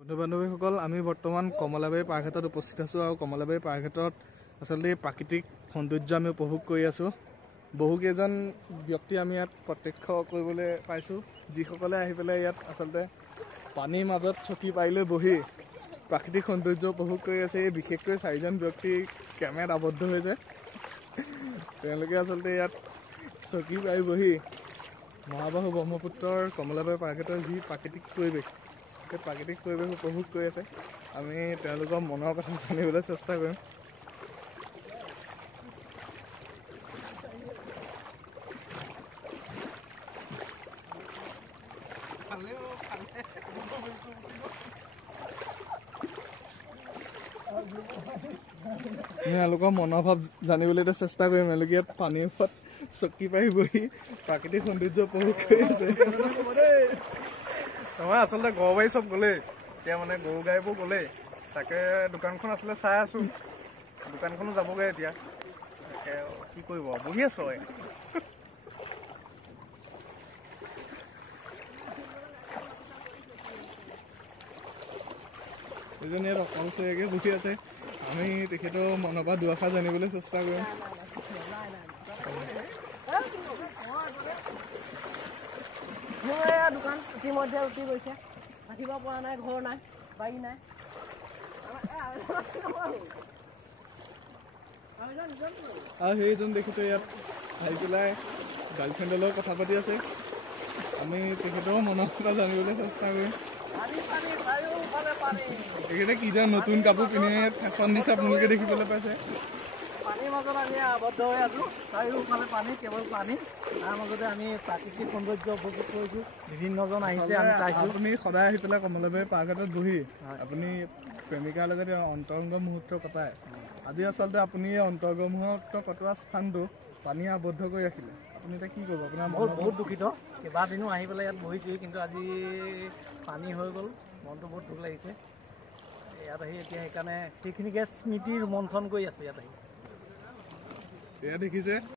বন্ধু-বান্ধৱীসকল আমি বৰ্তমান কমলাবাৰী পাৰ্কঘাটত উপস্থিত আছো আৰু কমলাবাৰী পাৰ্কঘাটত আসলে প্ৰাকৃতিক সৌন্দৰ্য আমি উপভোগ কৰি আছো। বহু কেইজন ব্যক্তি আমি ইয়াত প্ৰত্যক্ষ কৰিবলৈ পাইছো, যিসকলে আহি পেলাই ইয়াত আসলে পানীৰ মাজত চকী পাইলৈ বহি প্ৰাকৃতিক সৌন্দৰ্য উপভোগ কৰি আছে। এই বিশেষকৈ 4জন ব্যক্তি কেমেৰাত আবদ্ধ হৈছে। তেওঁলোকে আসলে ইয়াত চকী পাই বহি মহাবাহু ব্ৰহ্মপুত্ৰৰ কমলাবাৰী পাৰ্কঘাটৰ যি প্ৰাকৃতিক পৰিৱেশ, সেই প্ৰাকৃতিক পৰিৱেশ উপভোগ কৰি আছে। আমি তেওঁলোকৰ মনৰ কথা জানিবলৈ চেষ্টা কৰিম। এওঁলোকৰ মনোভাৱ জানিবলৈ চেষ্টা কৰিম। এওঁলোকে ইয়াত পানীৰ ওপৰত চকী পাৰি বহি প্ৰাকৃতিক সৌন্দৰ্য উপভোগ কৰি আছে। মই আচলতে গৰু গাড়ী চব গ'লেই, এতিয়া মানে গৰু গাড়ীবোৰ গ'লেই, তাকে দোকানখন আচলতে চাই আছো। দোকানখনো যাবগৈ এতিয়া, তাকে কি কৰিব, বহি আছো। এজনী ইয়াত অকলশৰীয়াকৈ বহি আছে। আমি তেখেতৰ মনৰ পৰা দুআষাৰ জানিবলৈ চেষ্টা কৰিম। দোকান ইতিমধ্যে উঠি গৈছে, ৰাখিব পৰা নাই, ঘৰ নাই, বাৰী নাই। আৰু সেইজন দেখিছে ইয়াত আহি পেলাই গাৰ্লফ্ৰেণ্ডৰ লগত কথা পাতি আছে। আমি তেখেতৰ মনৰ পৰা জানিবলৈ চেষ্টা কৰিম। তেখেতে কিজন নতুন কাপোৰ পিন্ধি ফেশ্বন দিছে আপোনালোকে দেখিবলৈ পাইছে। পানীৰ মাজত আমি আবদ্ধ হৈ আছো, চাৰিওফালে পানী, কেৱল পানী। তাৰ মাজতে আমি প্ৰাকৃতিক সৌন্দৰ্য উপভোগ কৰিছো। বিভিন্নজন আহিছে, আমি চাইছো। আপুনি সদায় আহি পেলাই কমলাবাৰী পাৰ্কঘাটত বহি আপুনি প্ৰেমিকাৰ লগত অন্তৰংগ মুহূৰ্ত কটায়। আজি আচলতে আপুনি এই অন্তৰংগ মুহূৰ্ত কটোৱা স্থানটো পানীয়ে আবদ্ধ কৰি ৰাখিলে। আপুনি এতিয়া কি কৰিব? আপোনাৰ বহুত দুখিত। কেইবাদিনো আহি পেলাই ইয়াত বহিছোহি, কিন্তু আজি পানী হৈ গ'ল, মনটো বহুত দুখ লাগিছে। ইয়াত আহি এতিয়া সেইকাৰণে সেইখিনিকে স্মৃতি ৰোমন্থন কৰি আছো। ইয়াত আহি এয়া দেখিছে